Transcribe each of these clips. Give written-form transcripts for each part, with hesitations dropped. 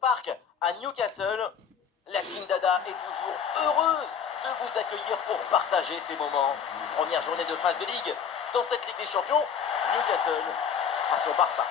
Park à Newcastle. La Team Dada est toujours heureuse de vous accueillir pour partager ces moments. Première journée de phase de Ligue dans cette Ligue des Champions. Newcastle face au Barça.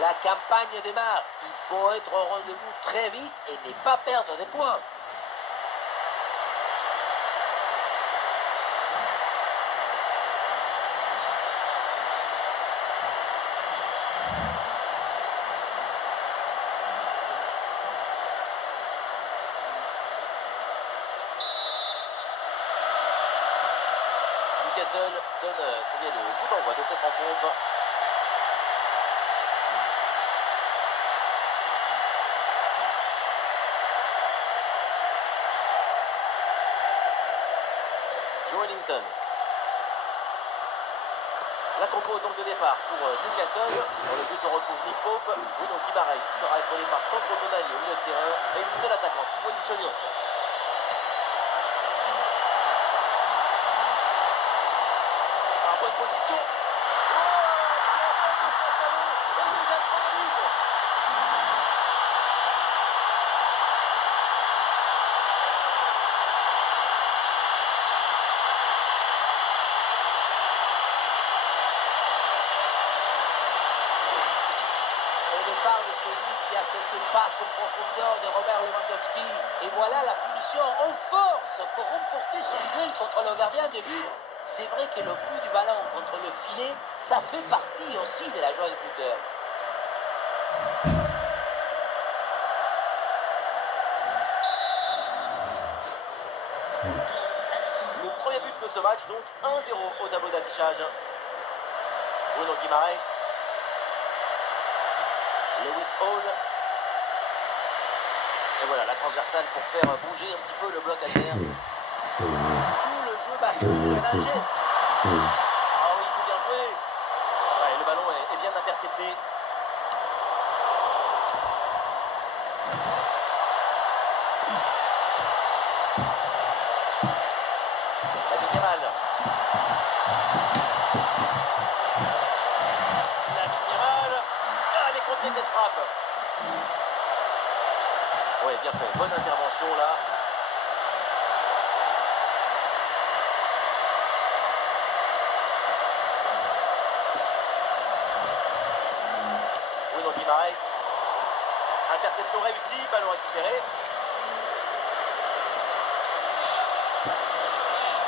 La campagne démarre. Il faut être au rendez-vous très vite et ne pas perdre des points. Newcastle donne c'est le coup d'envoi de cette rencontre. Joelinton. La compo donc de départ pour Newcastle. Dans le but on retrouve Nick Pope, Bruno Guimaraes sera épaulé par Sandro Tonali au milieu de terrain et une seule attaquante positionnée. En bonne position. De celui qui a cette passe en profondeur de Robert Lewandowski. Et voilà la finition en force pour remporter ce duel contre le gardien de but. C'est vrai que le coup du ballon contre le filet, ça fait partie aussi de la joie du buteur. Le premier but de ce match, donc 1-0 au tableau d'affichage. Bruno Guimaraes. Lewis Hall. Et voilà la transversale pour faire bouger un petit peu le bloc adverse. Tout le jeu bascule dans un geste. Ah oui, c'est bien joué. Ouais, le ballon est bien intercepté. La Yamal. La Yamal. Ah, elle est contrée cette frappe. Ouais, bien fait. Bonne intervention là. Bruno Guimaraes. Interception réussie, ballon récupéré.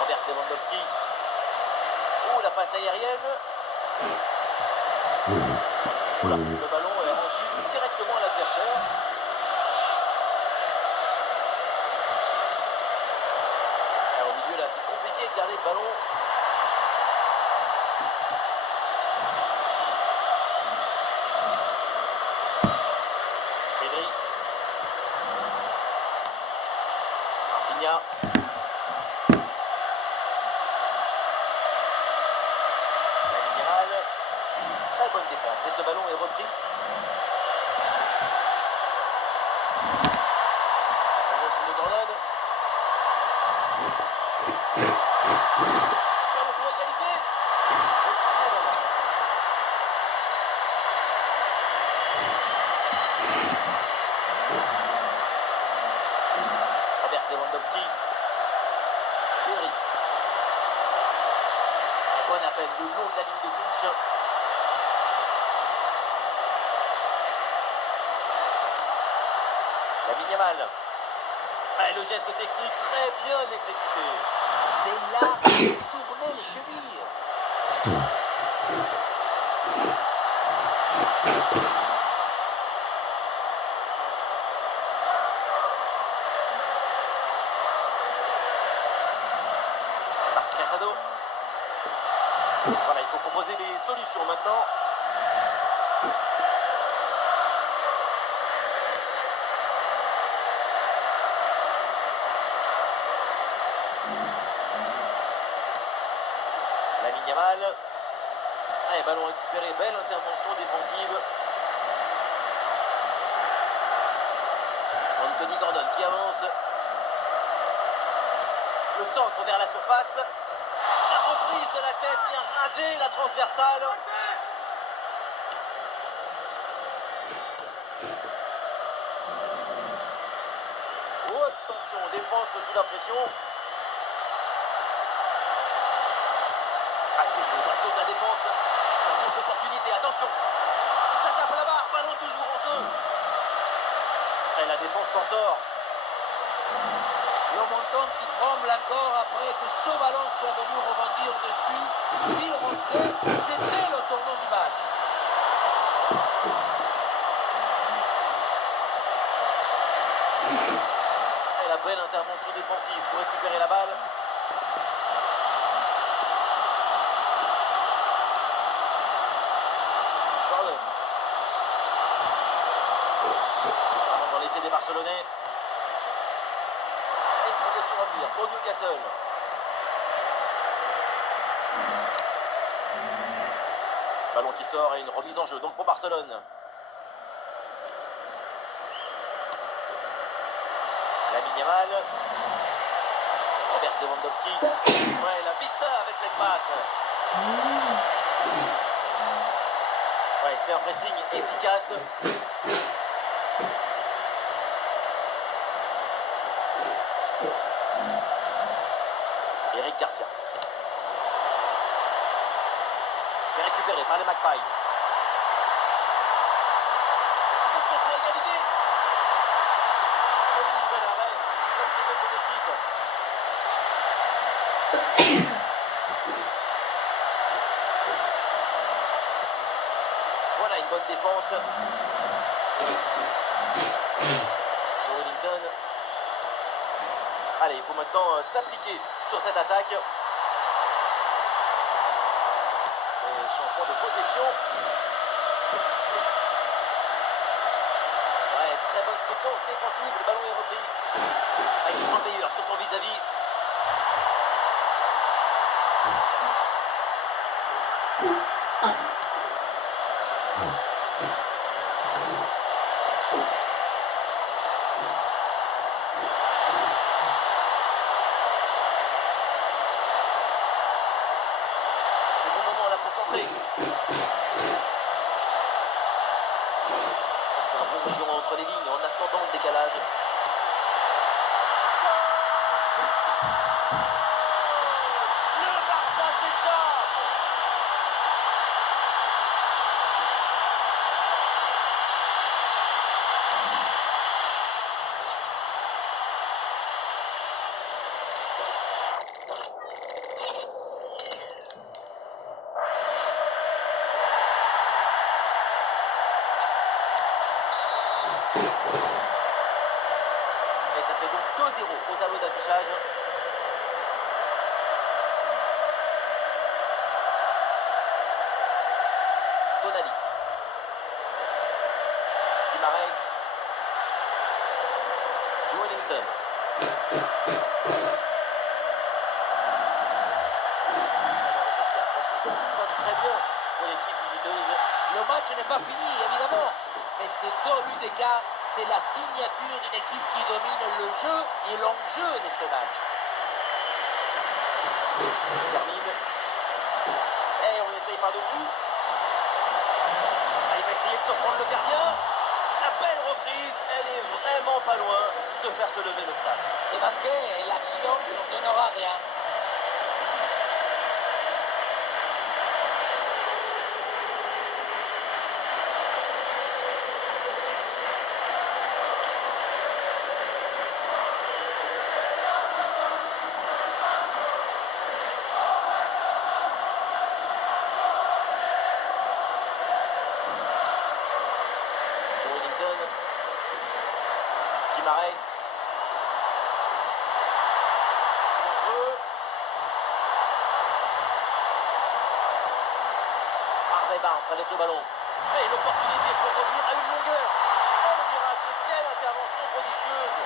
Robert Lewandowski. Oh, la passe aérienne. Oula, le ballon est rendu directement à l'adversaire. Au milieu là, c'est compliqué de garder le ballon. Pedri. Rafinha. La générale. Très bonne défense. Et ce ballon est repris. La convention de Gordon. Ballon pour égaliser. Très bon arrêt. Robert Lewandowski. Pedri. Un bon appel le long de la ligne de touche. La Yamal. Ah, le geste technique très bien exécuté. C'est là qu'il tournait les chevilles. Marc Casado. Voilà, il faut proposer des solutions maintenant. La Yamal. Allez, ballon récupéré, belle intervention défensive. Anthony Gordon qui avance. Le centre vers la surface. La reprise de la tête vient raser la transversale. défense sous la pression. Ah, c'est joué dans le dos de la défense. La grosse opportunité, attention. Ça tape la barre, ballon toujours en jeu. Et la défense s'en sort. Le menton qui tremble encore après que ce ballon soit venu rebondir dessus. S'il rentrait, c'était le tournant du match. Et la belle intervention défensive pour récupérer la balle. Jordan. Ballon dans l'été des Barcelonais. Et une progression à venir pour Newcastle. Ballon qui sort et une remise en jeu donc pour Barcelone. Lamine Yamal. Robert Lewandowski. Ouais, la vista avec cette passe. Ouais, c'est un pressing efficace. Eric Garcia. C'est récupéré par les Magpies. Attention pour égaliser. Oui, bel arrêt. Pour sauver son équipe. Voilà une bonne défense. Joe Wellington. Allez, il faut maintenant s'appliquer sur cette attaque. Et changement de possession. Ouais, très bonne séquence défensive. Le ballon est repris. Avec une meilleur sur son vis-à-vis. C'est le bon moment là pour centrer. Ça c'est un bon giron entre les lignes en attendant le décalage. Le Barça s'échappe. Et ça fait donc 2-0 au tableau d'affichage. Tonali. Guimarães. Joe Wellington. Tout va très bien pour l'équipe visiteuse. Le match n'est pas fini, évidemment. Mais ces 2 buts d'écart, c'est la signature d'une équipe qui domine le jeu et l'enjeu de ce match. Termine. Et on essaye par-dessus. Ah, il va essayer de surprendre le gardien. La belle reprise, elle est vraiment pas loin de faire se lever le stade. C'est manqué et l'action ne donnera rien. Joe Wellington. Guimarães. C'est dangereux. Harvey Barnes avec le ballon. Et l'opportunité pour revenir à une longueur. Oh le miracle, quelle intervention prodigieuse.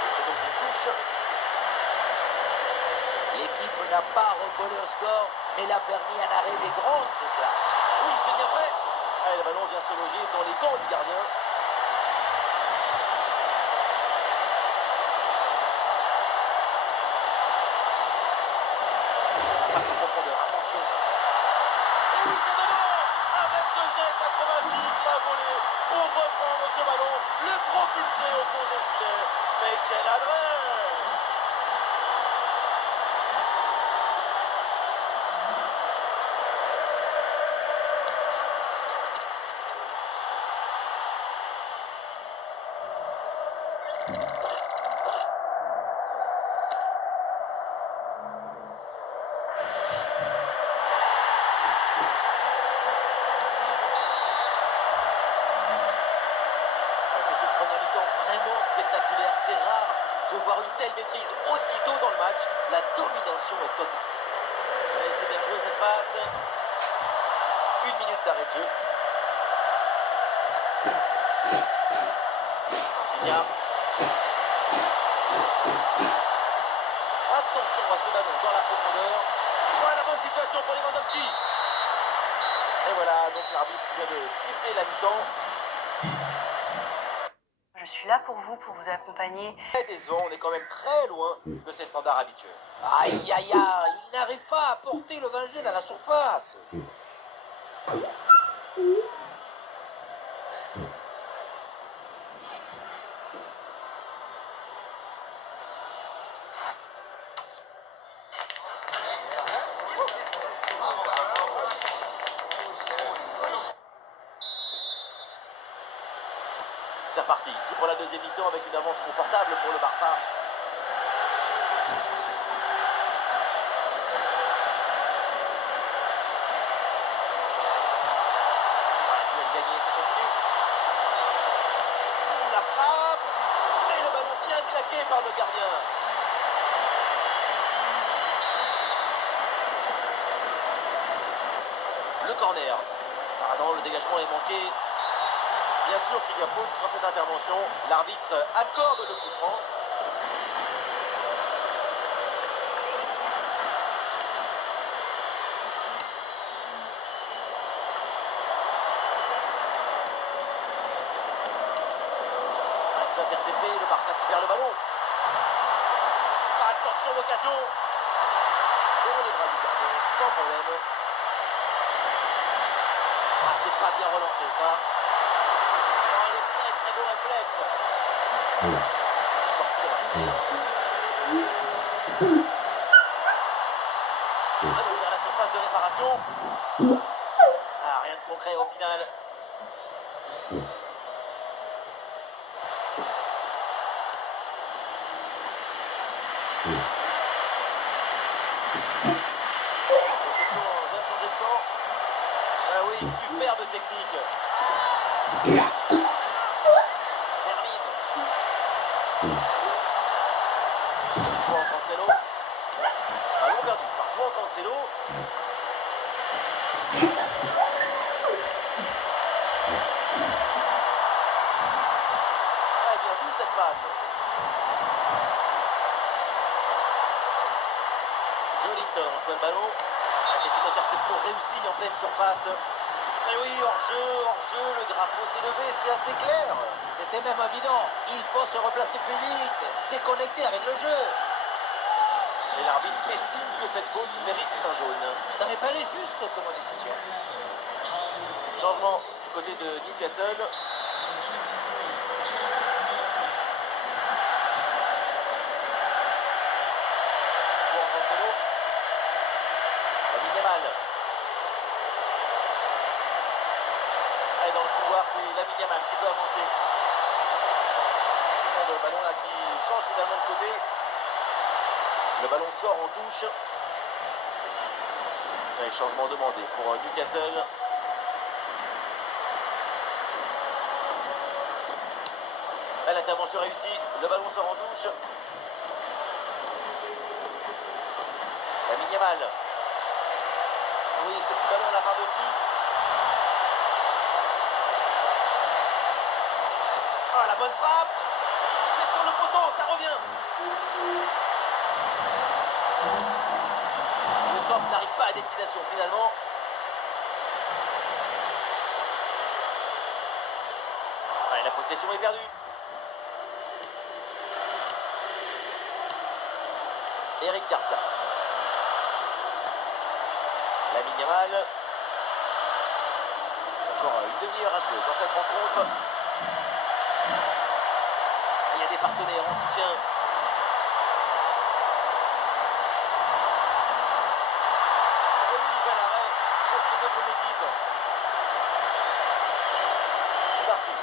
Et c'est donc une touche. L'équipe n'a pas recollé au score, mais l'a permis un arrêt des grandes classes. Oui, c'est bien fait. Allez, le ballon vient se loger dans les gants du gardien. Passe en profondeur, attention. Et oui, c'est devant. Avec ce geste acrobatique, la volée pour reprendre ce ballon, le propulser au fond des filets. Mais quelle adresse! C'était une première mi-temps vraiment spectaculaire. C'est rare de voir une telle maîtrise aussitôt dans le match. La domination est totale. Et c'est bien joué cette passe. Une minute d'arrêt de jeu. Rafinha. Attention à ce ballon dans la profondeur. Voilà la bonne situation pour Lewandowski. Et voilà, donc l'arbitre vient de siffler la mi-temps. Je suis là pour vous accompagner. Très décevant, on est quand même très loin de ses standards habituels. Aïe, aïe, aïe, il n'arrive pas à porter le danger dans la surface. C'est reparti ici pour la deuxième mi-temps avec une avance confortable pour le Barça. Voilà, duel gagné, ça continue. La frappe et le ballon bien claqué par le gardien. Le corner. Pardon, le dégagement est manqué. Bien sûr qu'il y a faute sur cette intervention. L'arbitre accorde le coup franc. C'est intercepté, le Barça qui perd le ballon. Attention, l'occasion. Dans les bras du gardien, sans problème. Ah, c'est pas bien relancé ça. Oh, le très très bon réflexe. Sortir la touche. Ballon vers la surface de réparation. Ah, rien de concret au final. Possession vient de changer de camp. Ah oui, superbe technique. Termine. João Cancelo. Ballon perdu par João Cancelo. Très bien vu cette passe. Jolinton reçoit le ballon. Ah, c'est une interception réussie en pleine surface. Mais oui, hors-jeu, le drapeau s'est levé, c'est assez clair. C'était même évident. Il faut se replacer plus vite. C'est connecté avec le jeu. Et l'arbitre estime que cette faute mérite un jaune. Ça me paraît juste comme décision. Changement du côté de Newcastle. João Cancelo. Lamine Yamal. Et dans le couloir, c'est Lamine Yamal qui peut avancer. Et le ballon là qui change finalement de côté. Le ballon sort en touche. Et changement demandé pour Newcastle. Et l'intervention réussie. Le ballon sort en touche. Lamine Yamal. Oui, ce petit ballon là par-dessus. Oh, la bonne frappe. C'est sur le poteau, ça revient. Le centre n'arrive pas à destination finalement. Ouais, la possession est perdue. Eric Garcia. Lamine Yamal. Encore une demi-heure à jouer dans cette rencontre. Il y a des parties partenaires en soutien. Et oui, bel arrêt pour sauver son équipe. Barcy.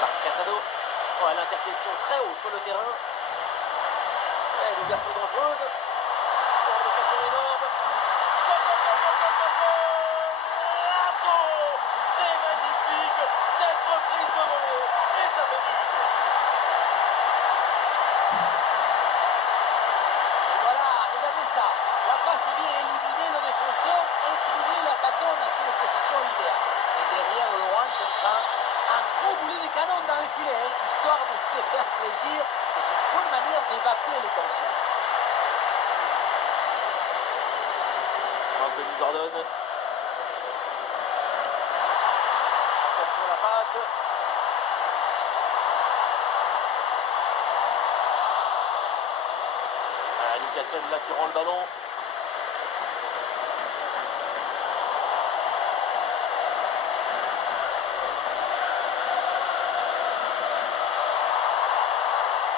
Marc Casado. Oh, l'interception très haut sur le terrain. Et l'ouverture dangereuse. Oh, l'occasion énorme. Goal, goal, goal, goal, goal, goal, goal. Lasso. C'est magnifique. Cette reprise de volée. Et ça fait but. Et voilà, regardez ça. La passe vient éliminer le défenseur et trouver l'attaquant dans une position idéale. Et derrière, Laurent comprend un gros boulet de canon dans le filet, histoire de se faire plaisir. C'est une bonne manière d'évacuer les tensions. Anthony Gordon. Attention à la passe. Newcastle là qui rend le ballon.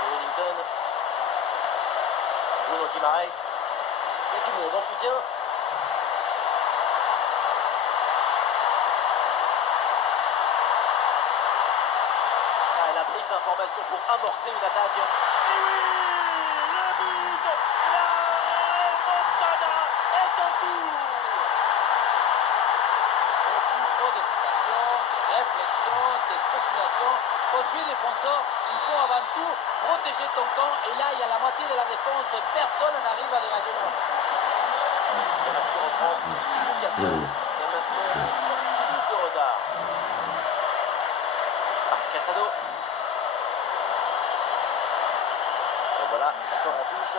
Wellington. Bruno Guimaraes. Il y a du monde en soutien. La prise d'information pour amorcer une attaque. Et oui, le but, la remontada est en cours. Beaucoup trop d'hésitation, de réflexion, de spéculation. Quand tu es défenseur, il faut avant tout protéger ton camp. Et là, il y a la moitié de la défense. Personne n'arrive à dégager le ballon. C'est la tour en 30. Newcastle. Il y a maintenant 4 petits minutes de retard. Marc Casado. Et voilà, ça sort en touche.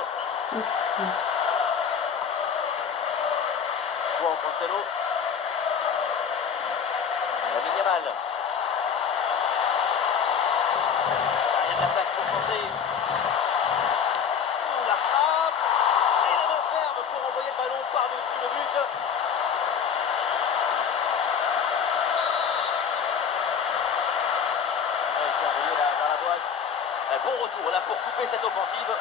Joao Cancelo. Lamine Yamal. Il y a de la place pour centrer. La frappe. Et la main ferme pour envoyer le ballon par-dessus le but. Il s'est envoyé là vers la droite. Bon retour là pour couper cette offensive.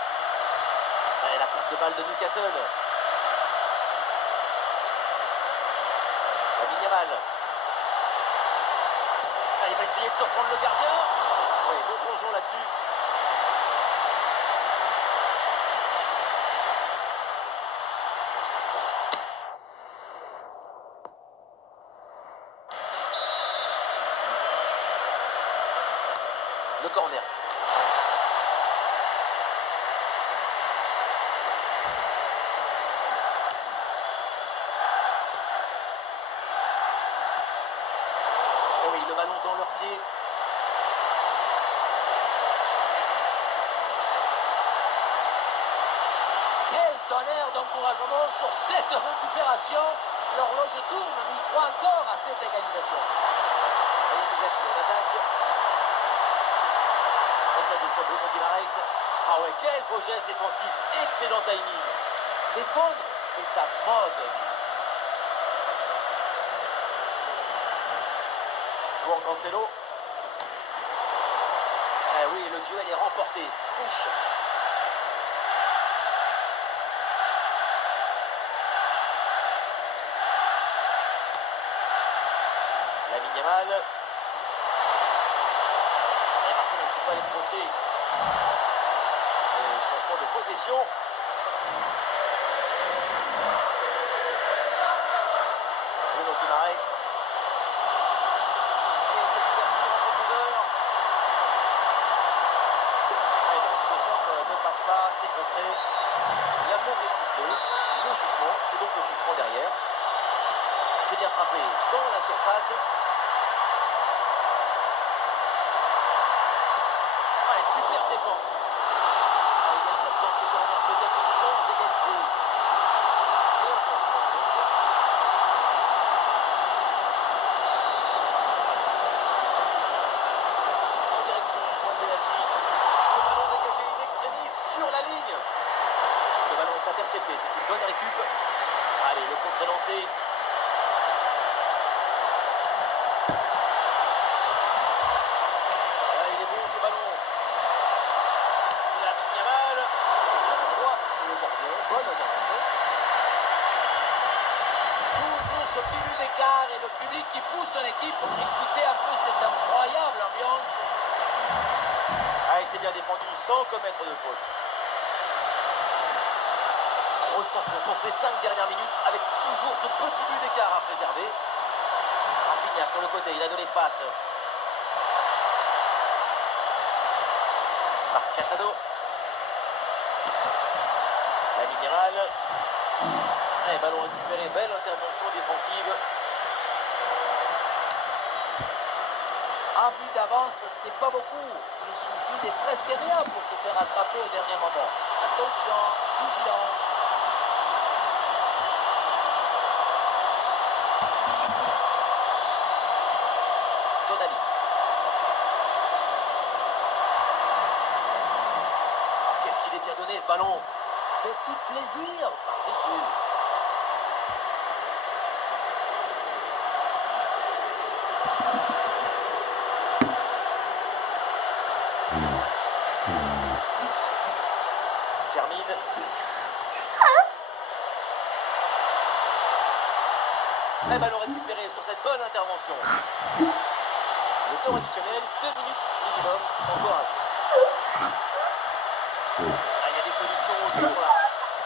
La perte de balle de Newcastle. Lamine Yamal. Il va essayer de surprendre le gardien. Oui, bon plongeon là-dessus. Le corner. Et oui, le ballon dans leurs pieds. Quel tonnerre d'encouragement sur cette récupération. L'horloge tourne, mais il croit encore à cette égalisation. Et vous êtes en attaque. Et ça sur Bruno Guimaraes. Ah ouais, quel beau geste défensif. Excellent timing. Défendre, c'est ta mode de vie. Joao Cancelo. Eh oui, le duel est remporté. Touche. Lamine Yamal. Et Barcelone qui peut aller se projeter. Et changement de possession. Bruno Guimaraes. Et cette ouverture en profondeur. Et donc ce centre ne passe pas, c'est contré. La faute est sifflée. Logiquement, c'est donc le coup franc derrière. C'est bien frappé dans la surface. bien défendu sans commettre de faute. Grosse tension pour ces 5 dernières minutes avec toujours ce petit but d'écart à préserver. Rafinha sur le côté, il a de l'espace. Marc Casado. Lamine Yamal. Et ballon récupéré, belle intervention défensive. Un but d'avance, c'est pas beaucoup. Il suffit de presque rien pour se faire attraper au dernier moment. Attention, vigilance. Tonali. Oh, qu'est-ce qu'il est bien donné ce ballon. Petit plaisir par-dessus. Fermine. Et ballon récupéré sur cette bonne intervention. Le temps additionnel, 2 minutes minimum, encore à jouer. Ah, il y a des solutions au jour là.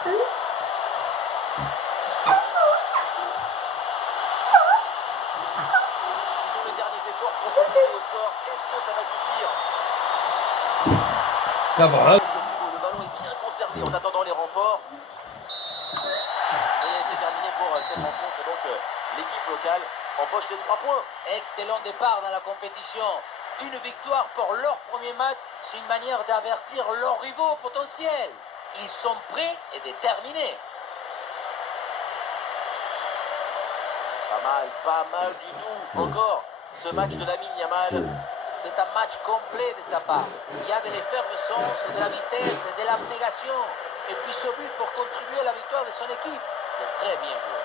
Ce sont les derniers efforts pour compléter au score. Est-ce que ça va suffire? Cabral. Le ballon est bien conservé en attendant les renforts. Ça y est, c'est terminé pour cette rencontre. Et donc, l'équipe locale empoche les 3 points. Excellent départ dans la compétition. Une victoire pour leur premier match, c'est une manière d'avertir leurs rivaux potentiels. Ils sont prêts et déterminés. Pas mal du tout. Encore, ce match de Lamine Yamal. C'est un match complet de sa part. Il y a de l'effervescence, de la vitesse, de l'abnégation. Et puis ce but pour contribuer à la victoire de son équipe. C'est très bien joué.